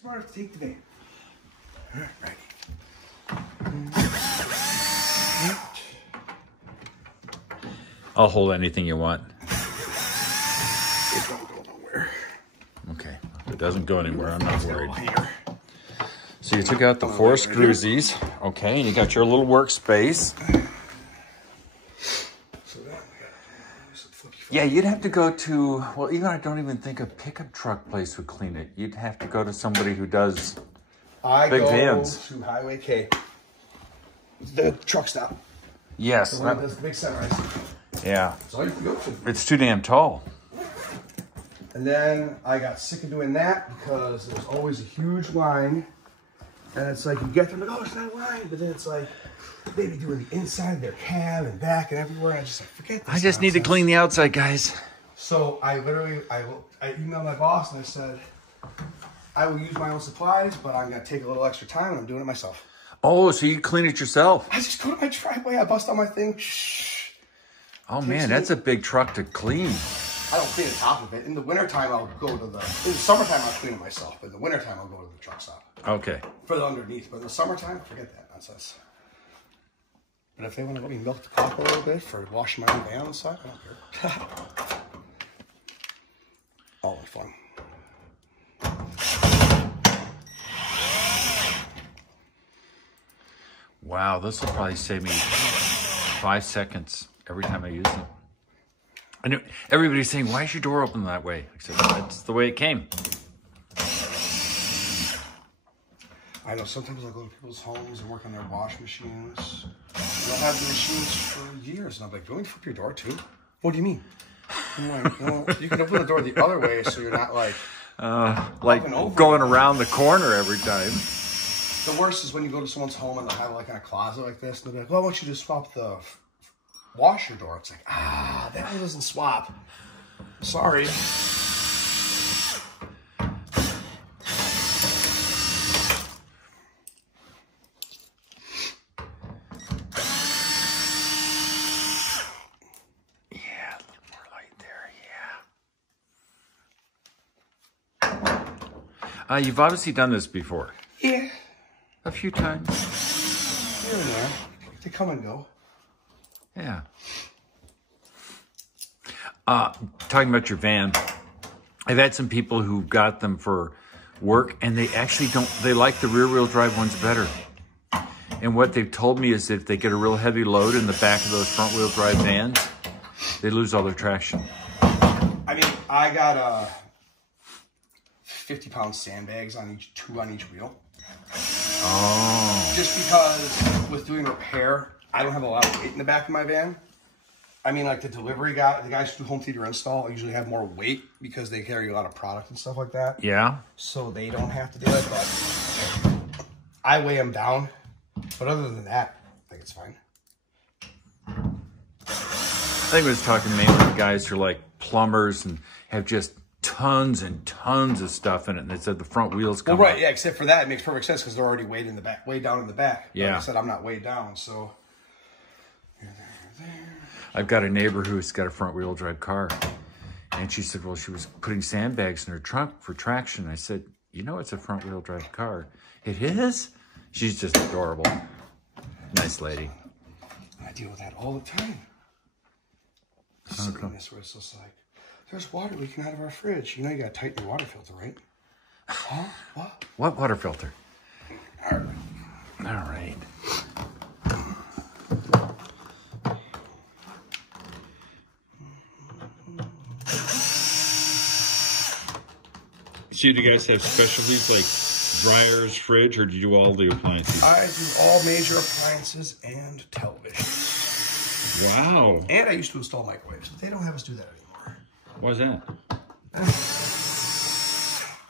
Smart to take the van. All right. I'll hold anything you want. It don't go nowhere. Okay. If it doesn't go anywhere, I'm not worried. So you took out the 4 screwsies. Okay, you got your little workspace. Yeah, you'd have to go to, well, even I don't even think a pickup truck place would clean it. You'd have to go to somebody who does big vans. To Highway K. The truck stop. Yes. The one that does the big sunrise. Yeah. That's all you can go to. It's too damn tall. And then I got sick of doing that because there was always a huge line. And it's like, you get there, like, oh, it's not a line. But then it's like, they be doing the inside of their cab and back and everywhere. And I just like, forget this. I just need to clean the outside, guys. So I emailed my boss and I said, I will use my own supplies, but I'm going to take a little extra time and I'm doing it myself. Oh, so you clean it yourself? I just go to my driveway, I bust out my thing. Shh. Oh, man, that's a big truck to clean. I don't clean the top of it. In the wintertime, I'll go to in the summertime, I'll clean it myself. But in the wintertime, I'll go to the truck stop. Okay. For the underneath. But in the summertime, forget that nonsense. But if they want to let me milk the pop a little bit for washing my own van and stuff, I don't care. All in fun. Wow, this will probably save me 5 seconds every time I use it. I know everybody's saying, why is your door open that way? I said, that's the way it came. I know sometimes I go to people's homes and work on their wash machines. They'll have the machines for years. And I'm like, do you want me to flip your door too? What do you mean? I'm like, well, you can open the door the other way so you're not like going around the corner every time. The worst is when you go to someone's home and they'll have like in a closet like this. And they'll be like, well, why don't you just swap the washer door? It's like, that one doesn't swap. Sorry. Yeah, a little more light there, yeah. You've obviously done this before. Yeah. A few times. Here and there. They come and go. Yeah. Talking about your van, I've had some people who got them for work and they actually they like the rear wheel drive ones better. And what they've told me is that if they get a real heavy load in the back of those front wheel drive vans, they lose all their traction. I mean, I got 50-pound sandbags on each wheel. Oh. Just because with doing repair, I don't have a lot of weight in the back of my van. I mean, like the guys who do home theater install usually have more weight because they carry a lot of product and stuff like that. Yeah. So they don't have to do it, but I weigh them down. But other than that, I think it's fine. I think we was talking mainly to guys who are like plumbers and have just tons and tons of stuff in it, and they said the front wheels come right, yeah, except for that, it makes perfect sense because they're already weighed in the back, way down in the back. Yeah. Like I said, I'm not weighed down, so. I've got a neighbor who's got a front wheel drive car, and she said, well, she was putting sandbags in her trunk for traction. I said, you know, it's a front wheel drive car. It is? She's just adorable. Nice lady. I deal with that all the time. Silliness where it's just like, there's water leaking out of our fridge. You know you gotta tighten your water filter, right? Huh? What? What water filter? All right. All right. So do you guys have specialties like dryers, fridge, or do you do all the appliances? I do all major appliances and televisions. Wow. And I used to install microwaves, but they don't have us do that anymore. Why's that?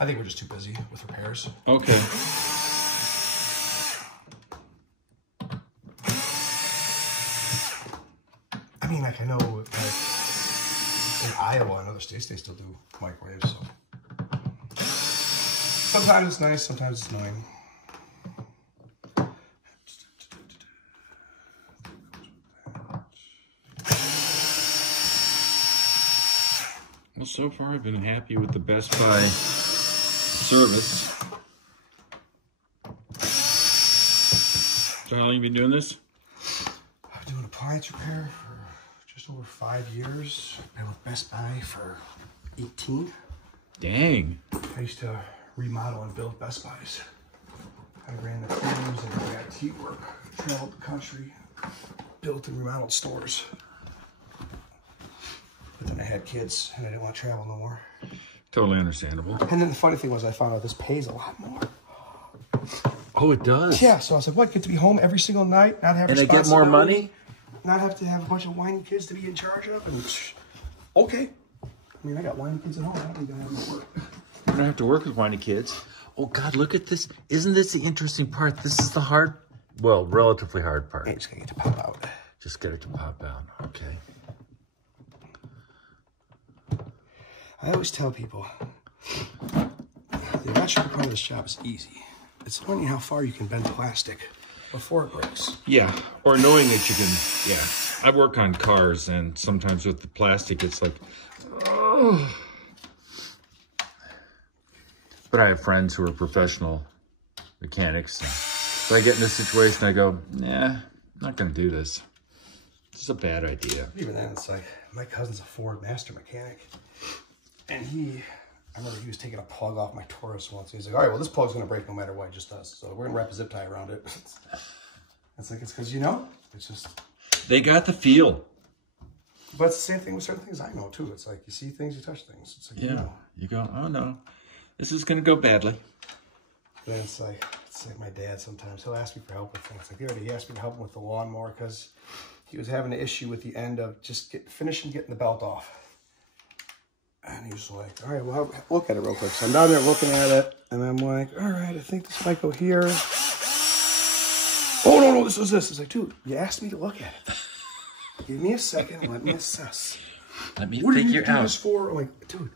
I think we're just too busy with repairs. Okay. I mean, like I know, like in Iowa and other states, they still do microwaves. So sometimes it's nice, sometimes it's annoying. Well, so far I've been happy with the Best Buy service. So how long have you been doing this? I've been doing appliance repair for just over 5 years. Been with Best Buy for 18. Dang. I used to remodel and build Best Buys. I ran the crews and I got teamwork. Traveled the country, built and remodeled stores. But then I had kids and I didn't want to travel no more. Totally understandable. And then the funny thing was I found out this pays a lot more. Oh, it does? Yeah, so I was like, what, get to be home every single night, not have And I get more money? Not have to have a bunch of whiny kids to be in charge of? And okay. I mean, I got whiny kids at home. I don't even have to work. You don't have to work with whiny kids. Oh, God, look at this. Isn't this the interesting part? This is the hard, well, relatively hard part. I just gotta get to pop out. Just get it to pop out. Okay. I always tell people, the electrical part of this job is easy. It's learning how far you can bend plastic before it breaks. Yeah, or knowing that you can, yeah. I work on cars, and sometimes with the plastic, it's like, oh. But I have friends who are professional mechanics. So I get in this situation, I go, nah, I'm not going to do this. This is a bad idea. Even then, it's like, my cousin's a Ford master mechanic. And I remember he was taking a plug off my Taurus once. He's like, all right, well, this plug's going to break no matter what, it just does. So we're going to wrap a zip tie around it. It's like, it's because you know, it's just. They got the feel. But it's the same thing with certain things I know, too. It's like, you see things, you touch things. It's like, yeah, you know. You go, oh, no, this is going to go badly. And then it's like my dad sometimes. He'll ask me for help with things. Like, the other day, he asked me to help him with the lawnmower because he was having an issue with the end of just finishing getting the belt off. And he was like, all right, well, look at it real quick. So I'm down there looking at it, and I'm like, all right, I think this might go here. Oh, no, this was this. It's like, dude, you asked me to look at it. Give me a second. Let me assess. Let me what figure do you do out. this for? I'm like, dude,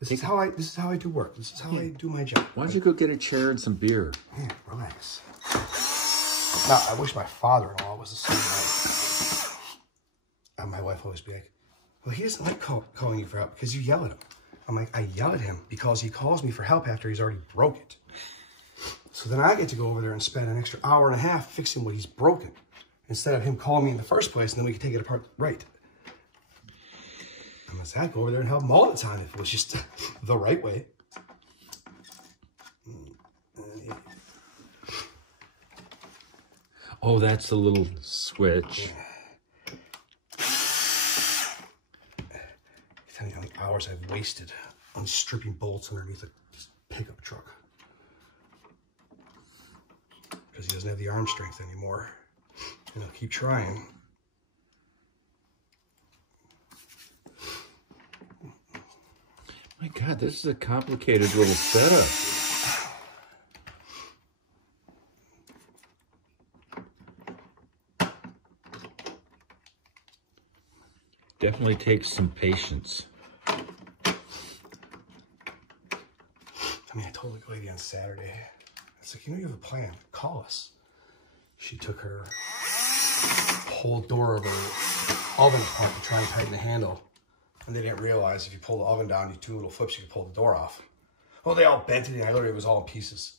this is how I do work. This is how I do my job. Why don't you go get a chair and some beer? Yeah, relax. Now, I wish my father-in-law was the same way. And my wife always be like, well, he doesn't like calling you for help because you yell at him. I'm like, I yell at him because he calls me for help after he's already broke it. So then I get to go over there and spend an extra hour and a half fixing what he's broken instead of him calling me in the first place, and then we can take it apart right. I'm like, I'd go over there and help him all the time if it was just the right way. Oh, that's the little switch. Tell you how many hours I've wasted on stripping bolts underneath a pickup truck. Because he doesn't have the arm strength anymore. And he'll keep trying. My God, this is a complicated little setup. Definitely takes some patience. I mean, I told the lady on Saturday, I was like, you know, you have a plan. Call us. She took her whole door of her oven apart to try and tighten the handle. And they didn't realize if you pull the oven down, you 2 little flips, you could pull the door off. Well, they all bent it, and I literally was all in pieces.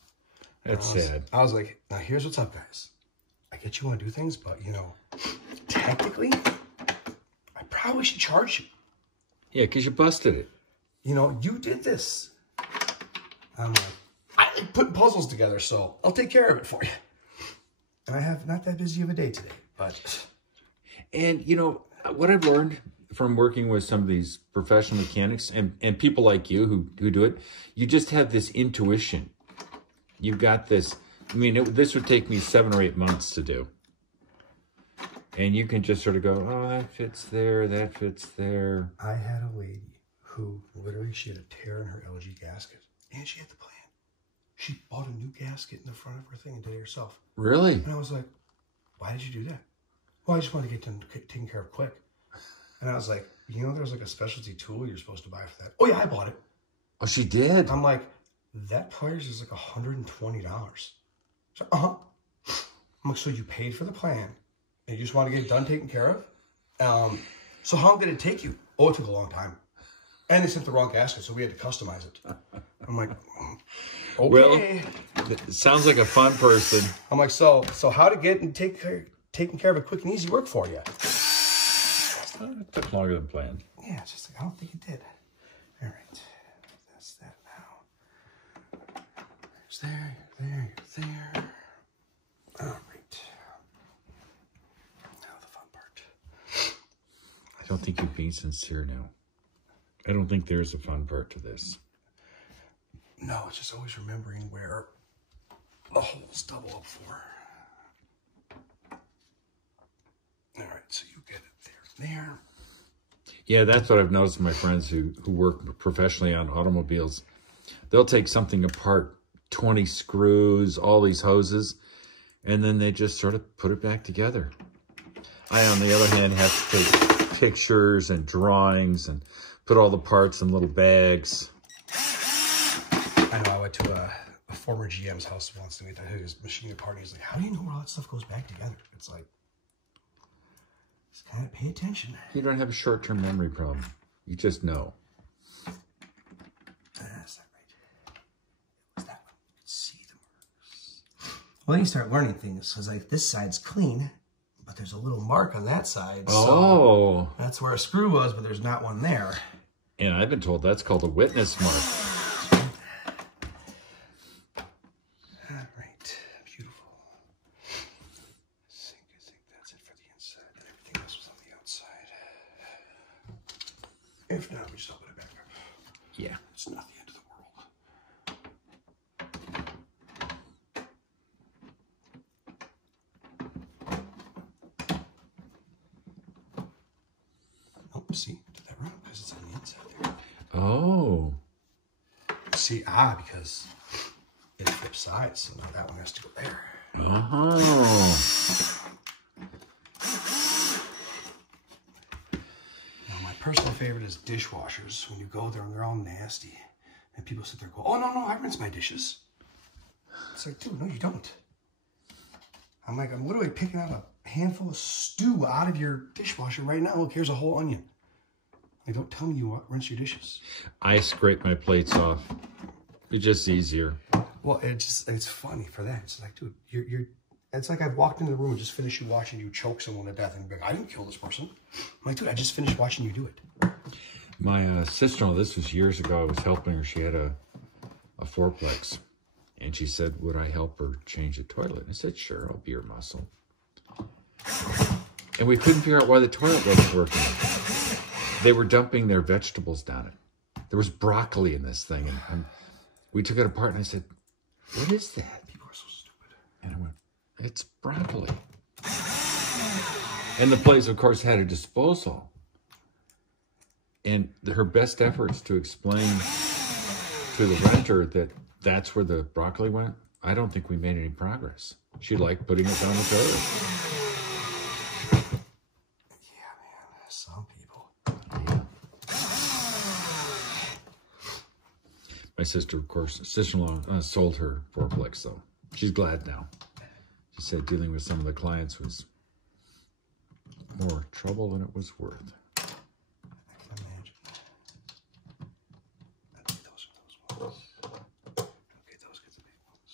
That's sad. I was like, now here's what's up, guys. I get you want to do things, but, you know, technically, I probably should charge you. Yeah, because you busted it. You know, you did this. I'm like, I like putting puzzles together, so I'll take care of it for you. And I have not that busy of a day today, but. And, you know, what I've learned from working with some of these professional mechanics and people like you who do it, you just have this intuition. You've got this, I mean, this would take me 7 or 8 months to do. And you can just sort of go, oh, that fits there, that fits there. I had a lady who literally, she had a tear in her LG gasket. And she had the plan. She bought a new gasket in the front of her thing and did it herself. Really? And I was like, why did you do that? Well, I just wanted to get them taken care of quick. And I was like, you know, there's like a specialty tool you're supposed to buy for that. Oh, yeah, I bought it. Oh, she did? I'm like, that pliers is like $120. So, I'm like, so you paid for the plan and you just want to get it done, taken care of? So how long did it take you? Oh, it took a long time. And they sent the wrong gasket, so we had to customize it. I'm like, okay. Well, it sounds like a fun person. I'm like, so how to get and taking care of it quick and easy work for you? It took longer than planned. Yeah, it's just like, I don't think it did. All right. That's that now. There's there, there, there. All right. Now the fun part. I don't think you're being sincere now. I don't think there's a fun part to this. No, it's just always remembering where the holes double up for. All right, so you get it there. Yeah, that's what I've noticed with my friends who work professionally on automobiles. They'll take something apart, 20 screws, all these hoses, and then they just sort of put it back together. I, on the other hand, have to take pictures and drawings and put all the parts in little bags. I know, I went to a former GM's house once and we had his machine apart. He's like, how do you know where all that stuff goes back together? It's like, just kind of pay attention. You don't have a short-term memory problem. You just know. That's not right. It was that one. You could see the marks. Well, then you start learning things. Because like this side's clean, but there's a little mark on that side. Oh. So that's where a screw was, but there's not one there. And I've been told that's called a witness mark. All right. Beautiful. I think that's it for the inside. And everything else was on the outside. If not, we just open it back up. Yeah. It's not the end of the world. Oh, see? Did that wrong? Because it's on the inside there. Oh. See, because it flips sides, so now that one has to go there. Oh. Now, my personal favorite is dishwashers. When you go there and they're all nasty, and people sit there and go, oh, no, I rinse my dishes. It's like, dude, no, you don't. I'm like, I'm literally picking out a handful of stew out of your dishwasher right now. Look, here's a whole onion. Like, don't tell me you rinse your dishes. I scrape my plates off. It's just easier. Well, it's funny for that. It's like, dude, you're it's like I've walked into the room and just finished you watching you choke someone to death and be like, I didn't kill this person. I'm like, dude, I just finished watching you do it. My sister-in-law, this was years ago, I was helping her. She had a fourplex. And she said, would I help her change the toilet? I said, sure, I'll be your muscle. And we couldn't figure out why the toilet wasn't working. They were dumping their vegetables down it. There was broccoli in this thing. And we took it apart and I said, what is that? People are so stupid. And I went, it's broccoli. And the place, of course, had a disposal. And her best efforts to explain to the renter that that's where the broccoli went, I don't think we made any progress. She liked putting it down the toilet. Yeah, man, some people. My sister, of course, sister-in-law sold her fourplex, though. She's glad now. She said dealing with some of the clients was more trouble than it was worth. I can imagine. I think those are those ones. Okay, those get the big ones.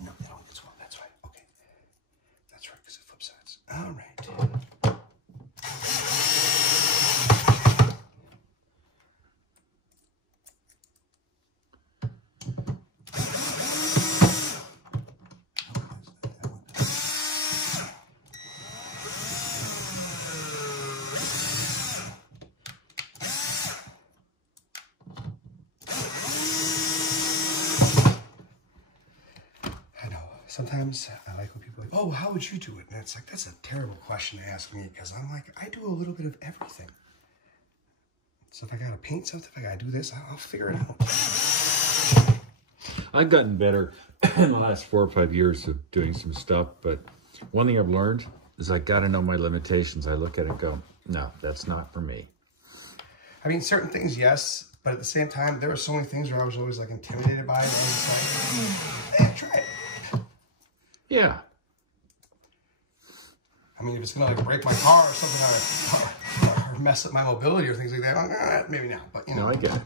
No, that one gets one. That's right. Okay. That's right, because it flips sides. All right. I know. Sometimes I like when people are like, oh, how would you do it? And it's like, that's a terrible question to ask me because I'm like, I do a little bit of everything. So if I got to paint something, if I got to do this, I'll figure it out. I've gotten better in the last 4 or 5 years of doing some stuff, but one thing I've learned is I got to know my limitations. I look at it and go, no, that's not for me. I mean, certain things, yes, but at the same time, there were so many things where I was always like intimidated by it. I was just like, try it. Yeah. I mean, if it's gonna like break my car or something, or mess up my mobility or things like that, I'm like, maybe not. But you know, No, I get it.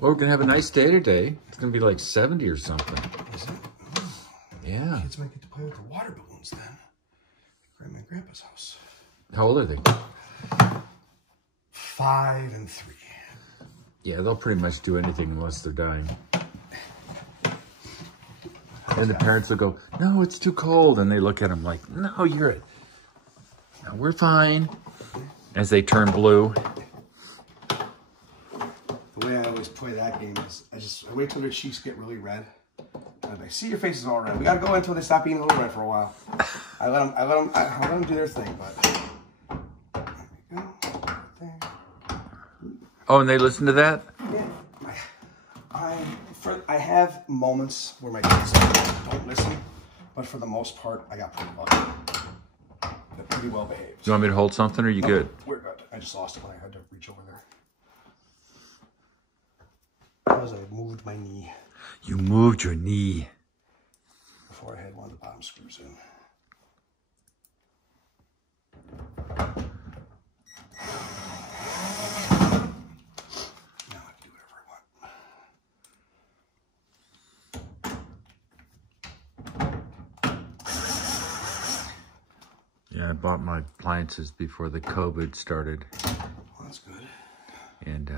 Well, we're gonna have a nice day today. It's gonna be like 70 or something. Is it? Oh. Yeah. Kids might get to play with the water balloons then. Right at my grandpa's house. How old are they? 5 and 3. Yeah, they'll pretty much do anything unless they're dying. And the parents will go, no, it's too cold. And they look at them like, no, no, we're fine. As they turn blue. The way I always play that game is I wait till their cheeks get really red. And I'm like, see, your face is all red. We gotta go until they stop being a little red for a while. I let them do their thing, but there we go. Oh, and they listen to that? Yeah. I have moments where my kids don't listen, but for the most part, I got pretty lucky. They're pretty well behaved. You want me to hold something, or are you good? We're good. I just lost it when I had to reach over there. Because I moved my knee You moved your knee. before I had one of the bottom screws in. Now I can do whatever I want. Yeah, I bought my appliances before the COVID started. Well, that's good. And,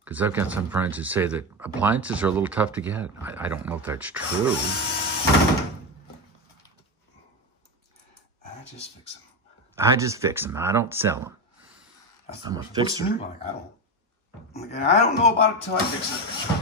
because I've got some friends who say that appliances are a little tough to get. I don't know if that's true. I just fix them. I just fix them. I don't sell them. I'm a fixer. I don't know about it till I fix it.